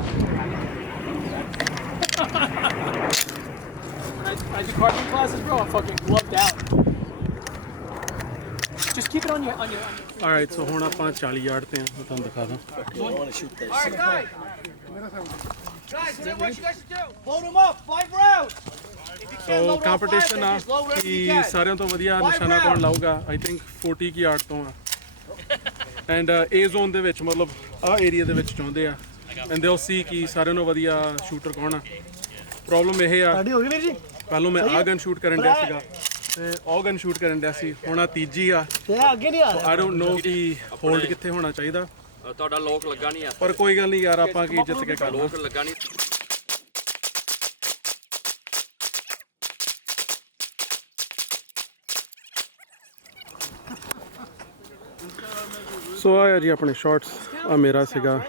I do carving classes, bro. I'm fucking gloved out. Just keep it on your. All right ਸੋ ਹੁਣ ਆਪਾਂ 40 ਯਾਰਡ ਤੇ ਆ ਮੈਂ ਤੁਹਾਨੂੰ ਦਿਖਾ ਦਾਂ All right, guys. Guys, then what you guys should do? Load them up. 5 rounds. If you can't so load all 5, competition then ਆ just load whatever ਕਿ you can. ਸਾਰਿਆਂ ਤੋਂ ਵਧੀਆ ਨਿਸ਼ਾਨਾ ਕੌਣ ਲਾਊਗਾ ਆਈ ਥਿੰਕ 40 ਕੀ ਯਾਰਡ ਤੋਂ ਆ ਐਂਡ ਇਹ ਜ਼ੋਨ ਦੇ ਵਿੱਚ ਮਤਲਬ ਆਹ ਏਰੀਆ ਦੇ ਵਿੱਚ ਚਾਹੁੰਦੇ ਆ ਐਂਡ ਦੇ ਸੀ ਕਿ ਸਾਰਿਆਂ ਤੋਂ ਵਧੀਆ ਸ਼ੂਟਰ ਕੌਣ ਆ ਪ੍ਰੋਬਲਮ ਇਹ ਆ ਹੋ ਗਈ ਵੀਰ ਜੀ ਪਹਿਲੋਂ ਮੈਂ ਆਹ ਗਨ ਸ਼ੂਟ ਕਰਨ ਡਿਆ ਸੀਗਾ ਤੇ ਉਹ ਗਨ ਸ਼ੂਟ ਕਰਨ ਡਿਆ ਸੀ ਹੁਣ ਆ ਤੀਜੀ ਆ ਤੇ ਅੱਗੇ ਨਹੀਂ ਆ ਆਈ ਡੋਨਟ ਨੋ ਕਿ ਹੋਲਡ ਕਿੱਥੇ ਹੋਣਾ ਚਾਹੀਦਾ ਤੁਹਾਡਾ ਲੋਕ ਲੱਗਾ ਨਹੀਂ ਆ ਪਰ ਕੋਈ ਗੱਲ ਨਹੀਂ ਯਾਰ ਆਪਾਂ ਕੀ ਜਿੱਤ ਕੇ ਕਰ ਲਓ ਲੋਕ ਲੱਗਾ ਨਹੀਂ ਸੋ ਆਇਆ ਜੀ ਆਪਣੇ ਸ਼ਾਰਟਸ ਆ ਮੇਰਾ ਸੀਗਾ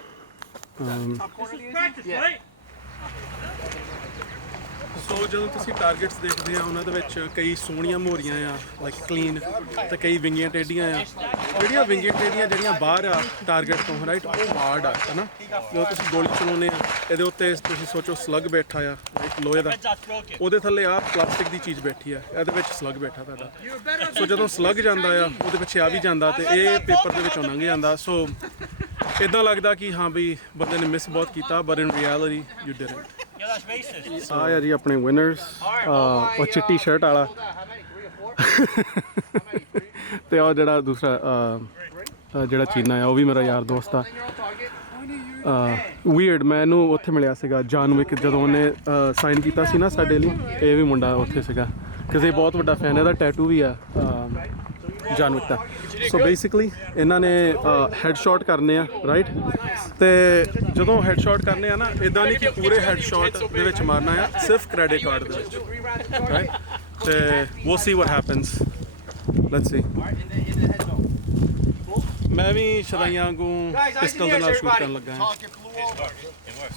ਸੋ ਜਦੋਂ ਤੁਸੀਂ ਟਾਰਗੇਟਸ ਦੇਖਦੇ ਆ ਉਹਨਾਂ ਦੇ ਵਿੱਚ ਕਈ ਸੋਹਣੀਆਂ ਮੋਰੀਆਂ ਆ ਲਾਈਕ ਕਲੀਨ ਤੇ ਕਈ ਵਿੰਗੀਆਂ ਟੇਡੀਆਂ ਆ ਜਿਹੜੀਆਂ ਵਿੰਗੀਆਂ ਟੇਡੀਆਂ ਜਿਹੜੀਆਂ ਬਾਹਰ ਆ ਟਾਰਗੇਟ ਤੋਂ ਰਾਈਟ ਉਹ ਵਾਰਡ ਆ ਹਨਾ ਜਦੋਂ ਤੁਸੀਂ ਗੋਲੀ ਚਲਾਉਂਦੇ ਆ ਇਹਦੇ ਉੱਤੇ ਤੁਸੀਂ ਸੋਚੋ ਸਲੱਗ ਬੈਠਾ ਆ ਇੱਕ ਲੋਹੇ ਦਾ ਉਹਦੇ ਥੱਲੇ ਆ ਪਲਾਸਟਿਕ ਦੀ ਚੀਜ਼ ਬੈਠੀ ਆ ਇਹਦੇ ਵਿੱਚ ਸਲੱਗ ਬੈਠਾ ਤੁਹਾਡਾ ਸੋ ਜਦੋਂ ਸਲੱਗ ਜਾਂਦਾ ਆ ਉਹਦੇ ਪਿੱਛੇ ਆ ਵੀ ਜਾਂਦਾ ਤੇ ਇਹ ਪੇਪਰ ਦੇ ਵਿੱਚੋਂ ਲੰਘ ਜਾਂਦਾ ਸੋ ਇਦਾਂ ਲੱਗਦਾ ਕਿ ਹਾਂ ਵੀ ਬੰਦੇ ਨੇ ਮਿਸ ਬਹੁਤ ਕੀਤਾ but in reality you didn't ਆ ਯਾਰ ਜੀ ਆਪਣੇ ਵਿਨਰਸ ਉਹ ਚਿੱਟੀ ਸ਼ਰਟ ਵਾਲਾ ਤੇ ਉਹ ਜਿਹੜਾ ਦੂਸਰਾ ਜਿਹੜਾ ਚੀਨਾ ਆ ਉਹ ਵੀ ਮੇਰਾ ਯਾਰ ਦੋਸਤ ਆ ਵੀਅਰਡ ਮੈਂ ਇਹਨੂੰ ਉੱਥੇ ਮਿਲਿਆ ਸੀਗਾ ਜਾਨ ਵਿਕ ਜਦੋਂ ਉਹਨੇ ਸਾਈਨ ਕੀਤਾ ਸੀ ਨਾ ਸਾਡੇ ਲਈ ਇਹ ਵੀ ਮੁੰਡਾ ਉੱਥੇ ਸੀਗਾ ਕਿਸੇ ਬਹੁਤ ਵੱਡਾ ਫੈਨ ਇਹਦਾ ਟੈਟੂ ਵੀ ਆ ਜਾਨ ਵਿਕ ਦਾ ਸੋ ਬੇਸਿਕਲੀ ਇਹਨਾਂ ਨੇ ਹੈਡ ਸ਼ਾਟ ਕਰਨੇ ਆ ਰਾਈਟ ਤੇ ਜਦੋਂ ਹੈਡ ਸ਼ਾਟ ਕਰਨੇ ਆ ਨਾ ਇਦਾਂ ਨਹੀਂ ਕਿ ਪੂਰੇ ਹੈਡ ਸ਼ਾਟ ਦੇ ਵਿੱਚ ਮਾਰਨਾ ਆ ਸਿਰਫ ਕ੍ਰੈਡਿਟ ਕਾਰਡ ਦੇ ਵਿੱਚ ਰਾਈਟ ਤੇ we'll see what happens let's see ਮੈਂ ਵੀ ਸ਼ਦਾਈਆਂ ਵਾਂਗੂ ਪਿਸਟਲ ਦੇ ਨਾਲ ਸ਼ੂਟ ਕਰਨ ਲੱਗਾ ਹਾਂ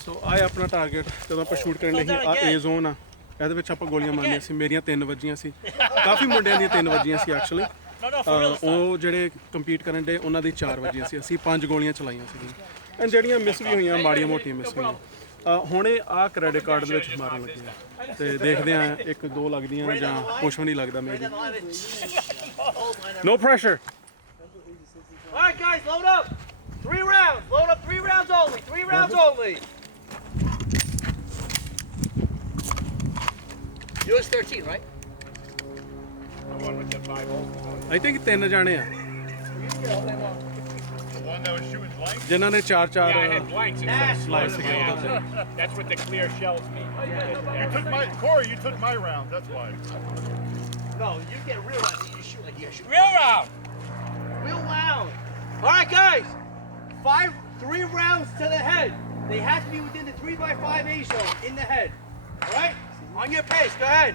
ਸੋ ਆਹ ਆਪਣਾ ਟਾਰਗੇਟ ਜਦੋਂ ਆਪਾਂ ਸ਼ੂਟ ਕਰਨ ਲਈ ਆ ਏ ਜ਼ੋਨ ਆ ਇਹਦੇ ਵਿੱਚ ਆਪਾਂ ਗੋਲੀਆਂ ਮਾਰਨੀਆਂ ਸੀ ਮੇਰੀਆਂ 3 ਵੱਜੀਆਂ ਸੀ ਕਾਫੀ ਮੁੰਡਿਆਂ ਦੀਆਂ 3 ਵੱਜੀਆਂ ਸੀ ਐਕਚੁਅਲੀ ਉਹ ਜਿਹੜੇ ਕੰਪੀਟ ਕਰਨ ਦੇ ਉਹਨਾਂ ਦੀ 4 ਵੱਜੀਆਂ ਸੀ ਅਸੀਂ 5 ਗੋਲੀਆਂ ਚਲਾਈਆਂ ਸੀਗੀਆਂ ਐਂਡ ਜਿਹੜੀਆਂ ਮਿਸ ਵੀ ਹੋਈਆਂ ਮਾੜੀਆਂ ਮੋਟੀਆਂ ਮਿਸ ਹੋਈਆਂ ਹੁਣ ਇਹ ਆ ਕ੍ਰੈਡਿਟ ਕਾਰਡ ਦੇ ਵਿੱਚ ਮਾਰਨ ਲੱਗੇ ਆ ਤੇ ਦੇਖਦੇ ਆ 1-2 ਲੱਗਦੀਆਂ ਜਾਂ ਕੁਛ ਵੀ ਨਹੀਂ ਲੱਗਦਾ ਮੇਰੀ no pressure All right, guys, load up. 3 rounds. Load up 3 rounds only. 3 rounds only. US 13, right? I think 3 ਜਾਣੇ ਆ ਜਿਨ੍ਹਾਂ ਨੇ 4-4 ਸਲਾਈਸ ਸੀਗੇ ਉਹਦੇ ਤੇ That's what the clear shells mean. You took my Corey. You took my round. That's why. No, you get real rounds. You shoot like you shoot. Real round. Real round. All right, guys. 3 rounds to the head. They have to be within the 3x5 A zone in the head. All right? On your pace. Go ahead.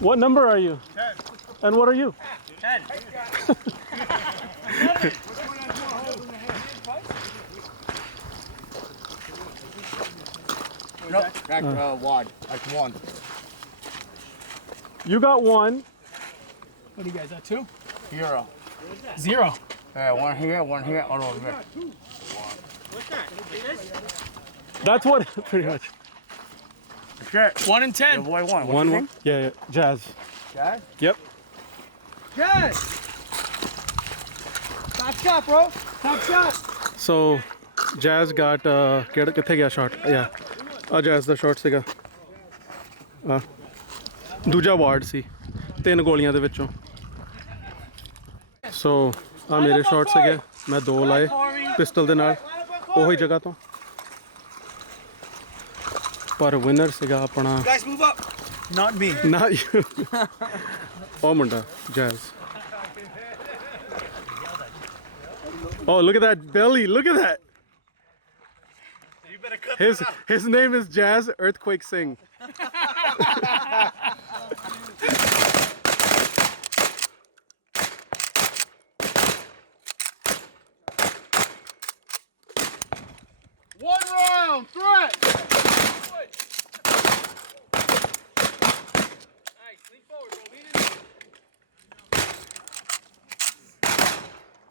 What number are you? 10. And what are you? 10. Wad. Like 1. You got 1. What do you guys got? 2? 0. 0. Yeah, 1 here, 1 here, all over there. That's what pretty much. Shit. 1 and 10. Boy, 1. 1. Yeah. Jazz. Jazz? Yep. Good. Top shot, bro. Top shot. So Jazz got ਕਿੱਥੇ ਗਿਆ shot? Yeah. ਆ Jazz ਦਾ shot ਸੀਗਾ. ਦੂਜਾ ਵਾਰਡ ਸੀ 3 ਗੋਲੀਆਂ ਦੇ ਵਿੱਚੋਂ। ਸੋ ਆ ਮੇਰੇ ਸ਼ਾਟ ਸੀਗੇ, ਮੈਂ 2 ਲਾਏ ਪਿਸਟਲ ਦੇ ਨਾਲ ਉਹੀ ਜਗ੍ਹਾ ਤੋਂ, ਪਰ ਵਿਨਰ ਸੀਗਾ ਆਪਣਾ Guys, move up. Not me. not you. ਉਹ ਮੁੰਡਾ Jazz. Oh, look at that belly, look at that. You better cut His name is Jazz Earthquake Singh. One round, threat! Nice. Lean forward, bro. Lean in.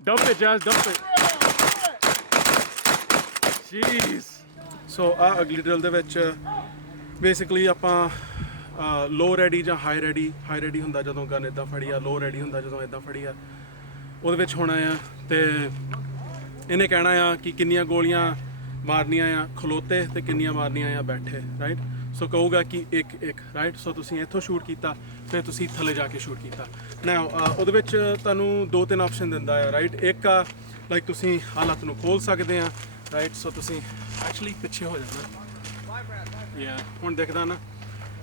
Dump it, Jazz, dump it. Jeez. So ਆ ਅਗਲੀ ਡਰਿਲ ਦੇ ਵਿੱਚ ਬੇਸਿਕਲੀ ਆਪਾਂ ਲੋ ਰੈਡੀ ਜਾਂ high ready ਹੁੰਦਾ ਜਦੋਂ ਗਨ ਇਦਾਂ ਫੜੀ ਆ, ਲੋ ਰੈਡੀ ਹੁੰਦਾ ਜਦੋਂ ਇਦਾਂ ਫੜੀ ਆ, ਉਹਦੇ ਵਿੱਚ ਹੋਣਾ ਆ। ਤੇ ਇਹਨੇ ਕਹਿਣਾ ਆ ਕਿ ਕਿੰਨੀਆਂ ਗੋਲੀਆਂ ਮਾਰਨੀਆਂ ਆ ਖਲੋਤੇ ਤੇ ਕਿੰਨੀਆਂ ਮਾਰਨੀਆਂ ਆ ਬੈਠੇ, ਰਾਈਟ। ਸੋ ਕਹੂਗਾ ਕਿ ਇੱਕ ਰਾਈਟ। ਸੋ ਤੁਸੀਂ ਇੱਥੋਂ ਸ਼ੂਟ ਕੀਤਾ, ਫਿਰ ਤੁਸੀਂ ਥੱਲੇ ਜਾ ਕੇ ਸ਼ੂਟ ਕੀਤਾ। ਨਾ ਉਹਦੇ ਵਿੱਚ ਤੁਹਾਨੂੰ 2-3 ਆਪਸ਼ਨ ਦਿੰਦਾ ਆ, ਰਾਈਟ। ਇੱਕ ਆ ਲਾਈਕ ਤੁਸੀਂ ਹਾਲਤ ਨੂੰ ਖੋਲ ਸਕਦੇ ਆ, ਰਾਈਟ। ਸੋ ਤੁਸੀਂ ਐਕਚੁਅਲੀ ਪਿੱਛੇ ਹੋ ਜਾਣਾ, ਯਾ ਹੁਣ ਦਿਖਦਾ ਨਾ।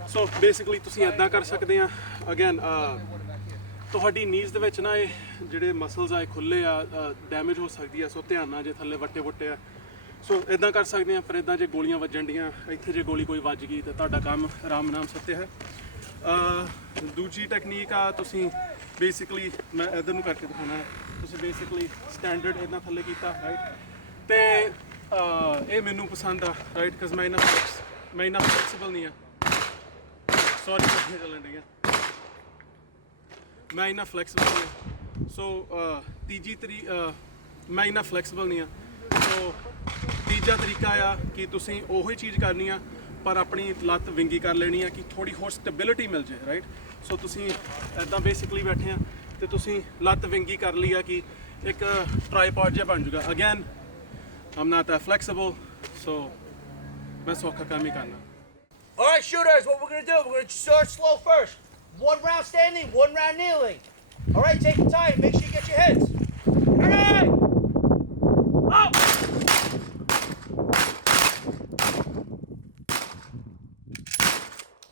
ਸੋ ਬੇਸਿਕਲੀ ਤੁਸੀਂ ਇੱਦਾਂ ਕਰ ਸਕਦੇ ਆ। ਅਗੇਨ ਤੁਹਾਡੀ ਨੀਜ਼ ਦੇ ਵਿੱਚ ਨਾ ਇਹ ਜਿਹੜੇ ਮਸਲਸ ਆ ਇਹ ਖੁੱਲੇ ਆ, ਡੈਮੇਜ ਹੋ ਸਕਦੀ ਆ। ਸੋ ਧਿਆਨ ਨਾਲ ਜੇ ਥੱਲੇ ਵੱਟੇ ਆ। ਸੋ ਇਦਾਂ ਕਰ ਸਕਦੇ ਆ। ਪਰ ਇਦਾਂ ਜੇ ਗੋਲੀਆਂ ਵੱਜਣ ਡੀਆਂ, ਇੱਥੇ ਜੇ ਗੋਲੀ ਕੋਈ ਵੱਜ ਗਈ ਤਾਂ ਤੁਹਾਡਾ ਕੰਮ ਆਰਾਮ ਨਾਮ ਸੱਤੇ ਹੈ। ਦੂਜੀ ਟੈਕਨੀਕ ਆ, ਤੁਸੀਂ ਬੇਸਿਕਲੀ ਮੈਂ ਇੱਧਰ ਨੂੰ ਕਰਕੇ ਦਿਖਾਉਣਾ ਹੈ। ਤੁਸੀਂ ਬੇਸਿਕਲੀ ਸਟੈਂਡਰਡ ਇਦਾਂ ਥੱਲੇ ਕੀਤਾ, ਰਾਈਟ। ਤੇ ਇਹ ਮੈਨੂੰ ਪਸੰਦ ਆ, ਰਾਈਟ, ਬਿਕਾਜ਼ ਮੈਂ ਇੰਨਾ ਫਲੈਕਸੀਬਲ ਨਹੀਂ ਆ। ਸੌਰੀ ਚੱਲਣ ਡੀਆਂ, ਮੈਂ ਇੰਨਾ ਫਲੈਕਸੀਬਲ ਨਹੀਂ ਆ। ਸੋ ਮੈਂ ਇੰਨਾ ਫਲੈਕਸੀਬਲ ਨਹੀਂ ਆ। ਸੋ ਤੀਜਾ ਤਰੀਕਾ ਆ ਕਿ ਤੁਸੀਂ ਉਹੀ ਚੀਜ਼ ਕਰਨੀ ਆ, ਪਰ ਆਪਣੀ ਲੱਤ ਵਿੰਗੀ ਕਰ ਲੈਣੀ ਆ ਕਿ ਥੋੜੀ ਹੋਰ ਸਟੈਬਿਲਿਟੀ ਮਿਲ ਜੇ, ਰਾਈਟ। ਸੋ ਤੁਸੀਂ ਇੱਦਾਂ ਬੇਸਿਕਲੀ ਬੈਠੇ ਆ ਤੇ ਤੁਸੀਂ ਲੱਤ ਵਿੰਗੀ ਕਰ ਲਈ ਆ ਕਿ ਇੱਕ ਟ੍ਰਾਈਪੋਡ ਜਿਹਾ ਬਣ ਜੂਗਾ। Again I'm not that flexible, so ਮੈਂ ਸੌਖਾ ਕੰਮ ਹੀ ਕਰਨਾ। All right, shooters, what we're going to do, we're going to start slow first. 1 round standing, 1 round kneeling. All right, take your time. Make sure you get your heads. Ready? Up!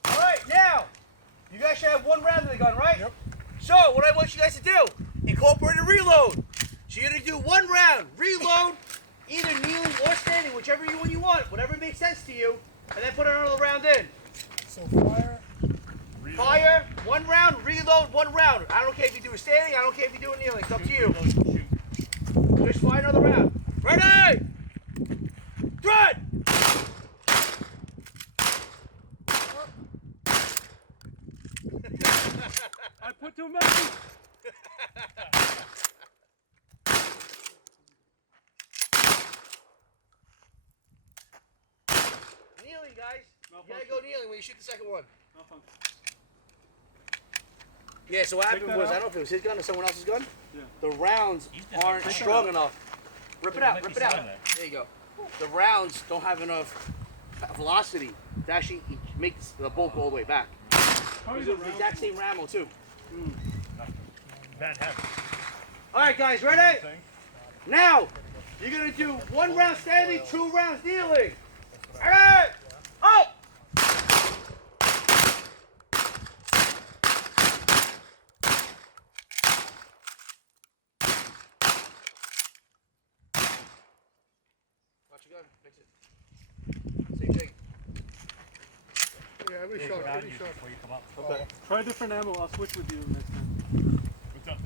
All right, now, you guys should have 1 round of the gun, right? Yep. So, what I want you guys to do, incorporate a reload. So you're going to do 1 round, reload, either kneeling or standing, whichever one you want, whatever makes sense to you, and then put another round in. So fire. Fire, 1 round, reload, 1 round. I don't care if you do a standing, I don't care if you do a kneeling, it's up to you. Just fire another round. Ready? Threat! I put too many. Kneeling, guys. You gotta go kneeling when you shoot the second one. No fun. Yeah, so what happened was, I don't know if it was his gun or someone else's gun. Yeah. The rounds aren't strong enough. Rip it out, rip it out. There you go. The rounds don't have enough velocity to actually make the bolt go all the way back. It's the exact same ammo too. Bad habit. All right, guys, ready? Now, you're gonna do 1 round standing, 2 rounds kneeling. Ready? Up! Watch your gun, fix it. Same thing. Yeah, every shot. Before you come up. Okay. Try different ammo. I'll switch with you next time. What's up?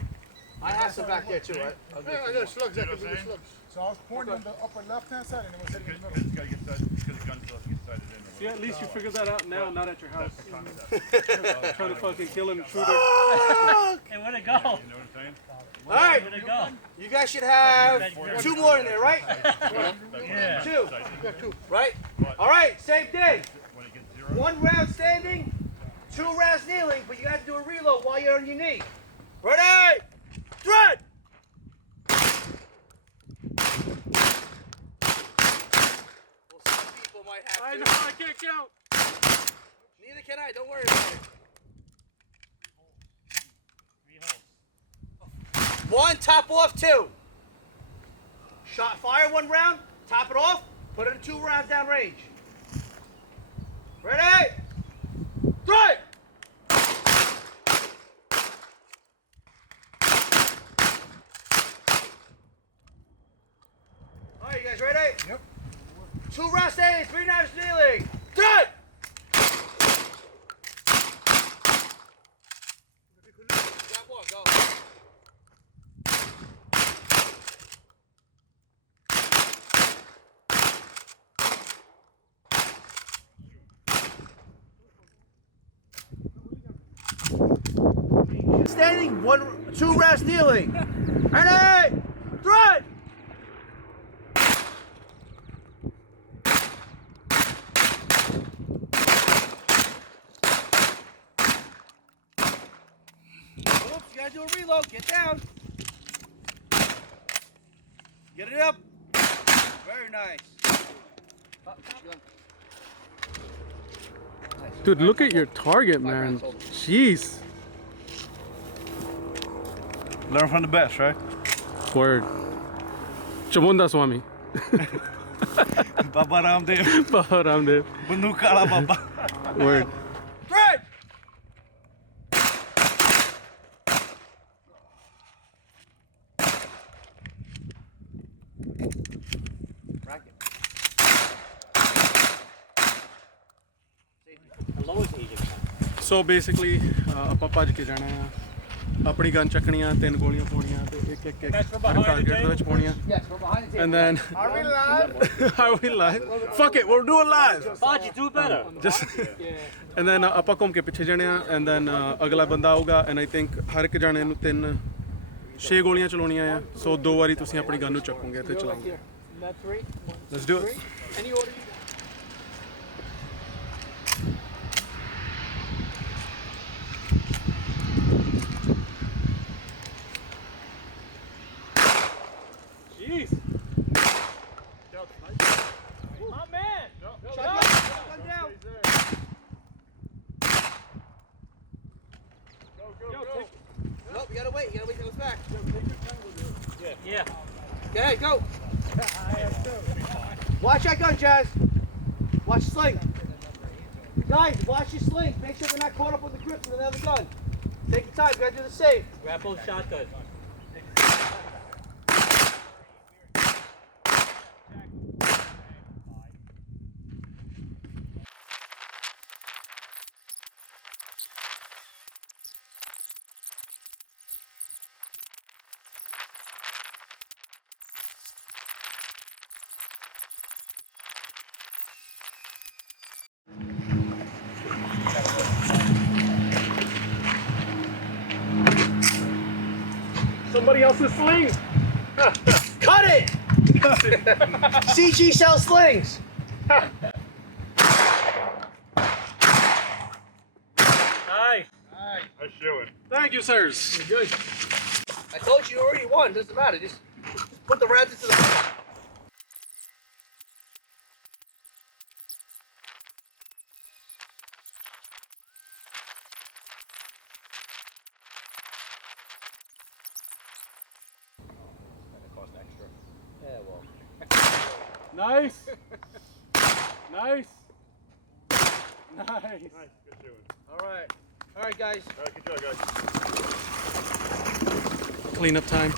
I have some back there too, right? I'll Yeah, I got slugs. I can do the slugs. So I was pointing on the upper left-hand side and it was hitting in the middle. It's got to get sighted because the gun still has to get sighted in. See, at least you figured that out now, not at your house. Trying to fucking kill an intruder. Hey, where'd it go? You know what I'm saying? All right. Where'd it go? You guys should have 2 more in there, right? Yeah. 2. Right? All right, same thing. 1 round standing, 2 rounds kneeling, but you got to do a reload while you're on your knee. Ready? Thread! Well, some people might have to. I know, I can't count. Neither can I, don't worry about it. 1, top off 2. Shot, fire 1 round, top it off, put it in 2 rounds down range. Ready? 3! All right, you guys ready? Yep. 2 rounds standing, 3 rounds kneeling. 3! Drop 1, go. Standing, 2 rounds kneeling. Ready? 3! Oops, you gotta do a reload. Get down. Get it up. Very nice. Dude, look at your target, man. Jeez. Learn from the best, right? Word. Chamunda Swami. Baba Ramdev. Baba Ramdev. Banduk Kala Baba. Word. 3! So basically ਆਪਾਂ ਭੱਜ ਕੇ ਜਾਣਾ ਆ ਆਪਣੀ ਗਨ ਚੱਕਣੀਆਂ 3 ਗੋਲੀਆਂ ਪਾਉਣੀਆਂ ਤੇ ਇੱਕ ਇੱਕ ਟਾਰਗੇਟ ਦੇ ਵਿੱਚ ਪਾਉਣੀਆਂ and then Are we live? are we live? Fuck it, we're doing live. Baji, do better. Just and then ਆਪਾਂ ਘੁੰਮ ਕੇ ਪਿੱਛੇ ਜਾਣੇ ਆ and then ਅਗਲਾ ਬੰਦਾ ਆਊਗਾ and I think ਹਰ ਇੱਕ ਜਾਣੇ ਨੂੰ 6 ਗੋਲੀਆਂ ਚਲਾਉਣੀਆਂ ਆ ਸੋ 2 ਵਾਰੀ ਤੁਸੀਂ ਆਪਣੀ ਗਨ ਨੂੰ ਚੱਕੋਗੇ ਤੇ ਚਲਾਓਗੇ Let's do it. Any order you Jeez. Oh, man! Shotgun down. Nope, you gotta wait till it's back. Yeah. Okay, go. Watch that gun, Jazz. Watch the sling. Guys, watch your sling. Make sure they're not caught up with the grips with another gun. Take your time, you gotta do the safe. Grab both shotguns. Somebody else's sling. Cut it! CG sells slings. Nice. That's showing. Thank you, sirs. Good. I told you already won. Doesn't matter. Just put the rounds into the. Nice. Nice. Nice. Nice, good showing. All right, guys. All right, good job, guys. Cleanup time.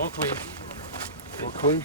More clean. More clean.